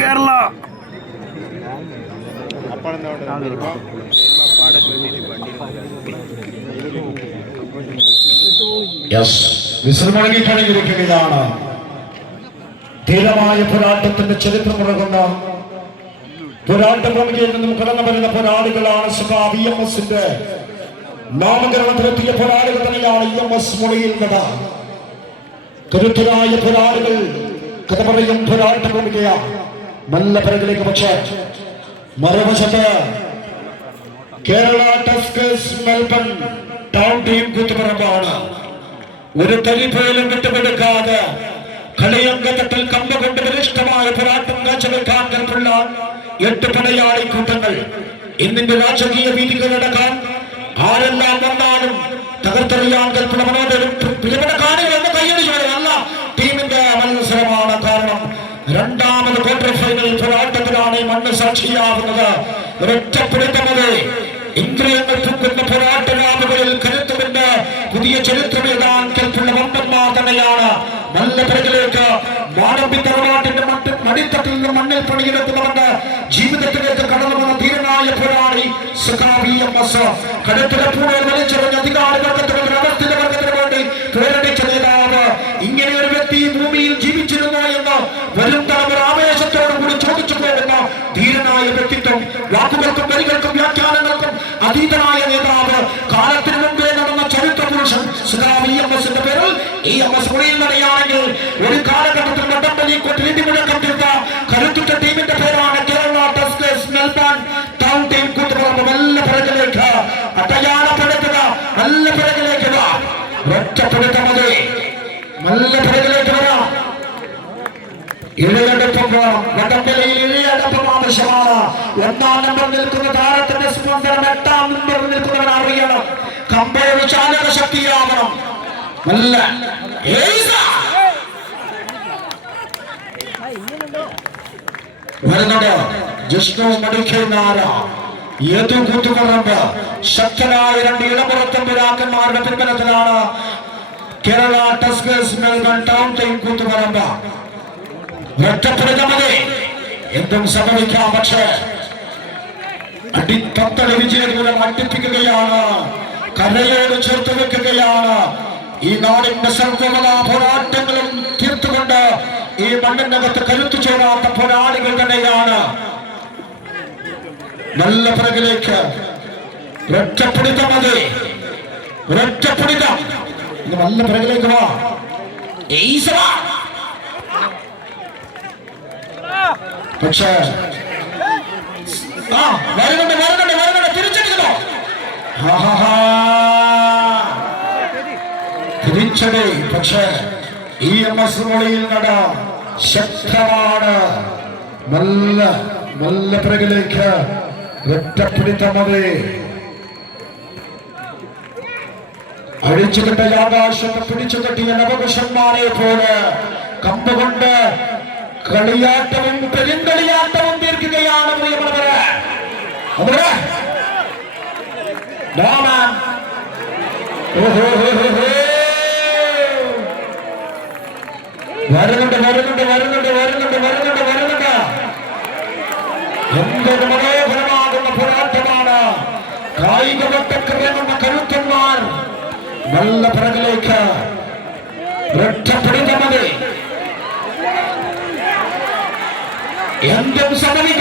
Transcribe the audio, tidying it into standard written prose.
കേരള വിശ്രമി കഴിഞ്ഞിരിക്കുകയാണ്. ധീരമായ പോരാട്ടത്തിന്റെ ചരിത്രമുറങ്ങുന്ന പോരാട്ട ഭൂമികയിൽ നിന്നും കടന്നു വരുന്ന പോരാളികളാണ് VMSന്റെ നാമകരണത്തിലെത്തിയ പോരാളികൾ തന്നെയാണ് EMS മുളയിൽ നട. കരുത്തരായ പോരാളികൾ കഥ പറയും പോരാട്ട ഭൂമികയാണ്. നല്ല പിറകിലേക്ക് പക്ഷേ മറുവശത്ത് Kerala Tuskers Melbourne Town team കൂത്തുപറമ്പാണ്. ഒരു തരി പോലും വിട്ടുകൊടുക്കാതെ കളിയങ്കത്തിൽ കമ്പുകൊണ്ട് ബലിഷ്ഠമായ പോരാട്ടം കാഴ്ചവെക്കാൻ കൽപ്പുള്ള 8 പടയാളി കൂട്ടങ്ങൾ ഇന്നിന്റെ രാജകീയ വീതികളടക്കാൻ ആരെല്ലാം വന്നാലും തകർത്തെറിയാൻ കൽപ്പുള്ള മനോദരം പ്രിയപ്പെട്ട കാണികൾ എന്ന് കൈയടിച്ചുള്ള ടീമിന്റെ മത്സരമാണ്. കാരണം രണ്ടാമത് ക്വാർട്ടർ ഫൈനൽ പോരാട്ടത്തിലാണ് ഈ മണ്ണ് സാക്ഷിയാവുന്നത്. ഒരൊറ്റപ്പെടുത്തുന്നത് ഇന്ദ്രിയങ്ങൾ തൂക്കുന്ന പോരാട്ട രാവുകളിൽ കരുത്തുകൊണ്ട് പുതിയ ചരിത്രം എഴുതാൻ കൽപ്പുള്ള വമ്പന്മാർ തന്നെയാണ്. നല്ല പിറകിലേക്ക് മാടമ്പി തറവാട്ടിന്റെ മടിത്തട്ടിൽ നിന്ന് മണ്ണിൽ പണിയെടുക്കുന്നവന്റെ ജീവിതത്തിലേക്ക് കടന്നു വന്ന ധീരനായ പോരാളി VMS. കടുത്തിലെ പൂർണ്ണ വലിച്ചെറിഞ്ഞ അധികാര വർഗത്തിനുള്ള അവസ്ഥിത വർഗത്തിന് വേണ്ടി പ്രേരണിച്ച നേതാവ്. ഇങ്ങനെ ഒരു വ്യക്തി ഭൂമിയിൽ ജീവിച്ചിരുന്നു എന്ന് വരും തലമുറ ആവേശത്തോടു കൂടി ചോദിച്ചു പോകുന്ന ധീരനായ വ്യക്തിത്വം. വാക്കുകൾക്കും വരികൾക്കും വ്യാഖ്യാനങ്ങൾക്കും അതീതനായ നേതാവ്. കാലത്തിന് മുമ്പേ നടന്ന ചരിത്ര പുരുഷൻ VMSന്റെ പേരിൽ EMS മുറിയിൽ നടയാണെങ്കിൽ ഒരു കാലഘട്ടത്തിൽ വടംവലി കൊട്ടി ഇടിമുഴക്കം തീർത്ത കരുത്തുറ്റ ടീമിന്റെ പേരാണ് Kerala Tuskers Melbourne Town team Koothuparamba. നല്ല പിറകിലേക്ക് അടയാളപ്പെടുത്തുക. നല്ല പിറകിലേക്ക് ഒറ്റപ്പെടുത്തം മതി. നല്ല പിറകിലേക്ക് വരാം. ഇഴയടുപ്പം വടംവലിയിൽ ഇഴയടുപ്പം ആവശ്യമാണ്. 1-ാം നമ്പർ നിൽക്കുന്ന താരത്തിന്റെ സ്പോൺസറും 8-ാം നമ്പറിൽ നിൽക്കുന്നവൻ അറിയണം. കമ്പയുടെ ചാലക ശക്തിയാവണം. നല്ല വരുന്നുണ്ട് ജിഷ്ണു മടിക്കനാര. ഏതു കൂത്തുപറമ്പ് ശക്തനായ 2 ഇടപുറത്തും പിതാക്കന്മാരുടെ പിൻബലത്തിലാണ് Kerala Tuskers Melbourne Town team Koothuparamba. ഒറ്റപ്പെടുത്തമതി. എന്തും സംഭവിക്കാം. പക്ഷേ അടിത്തത്തടി വിജയദൂരം അടുപ്പിക്കുകയാണ്. കരയോട് ചേർത്ത് വെക്കുകയാണ്. ഈ നാടിന്റെ സർവ്വമത പോരാട്ടങ്ങളും തീർത്തുകൊണ്ട് ഈ മണ്ണിനകത്ത് കരുത്തു ചേരാത്ത പോരാളികൾ തന്നെയാണ്. നല്ല പിറകിലേക്ക് ഒറ്റപ്പിടിത്തം മതി. ഒറ്റപ്പിടിത്തം. നല്ല പിറകിലേക്ക് വാ. പക്ഷേ വരുന്നുണ്ട് വരുന്നുണ്ട് വരുന്നുണ്ട്. തിരിച്ചടിക്കണോ? തിരിച്ചടി. പക്ഷേ EMS മുളിയിൽ നട ശക്തമാണ്. നല്ല നല്ല പിറകിലേക്ക് ഒറ്റപ്പിടിത്തം മതി. അഴിച്ചു കെട്ട ആകാശത്ത് പിടിച്ചു കെട്ടിയ നവകുശന്മാരെ പോലെ കമ്പുകൊണ്ട് കളിയാട്ടവും പെരുങ്കളിയാട്ടവും തീർക്കുകയാണ് പ്രിയപ്പെട്ടവരെ. വരുന്നുണ്ട് വരുന്നുണ്ട് വരുന്നുണ്ട് വരുന്നുണ്ട് വരുന്നുണ്ട് വരുന്നുണ്ട്. എന്തൊരു മനോഹരമാകുന്ന പോരാട്ടമാണ്. കായിക വട്ടക്ക് വേണ്ടുന്ന കരുത്തന്മാർ നല്ല പിറകിലേക്ക് ഒറ്റപ്പെടുത്ത മതി. എന്തും സമയം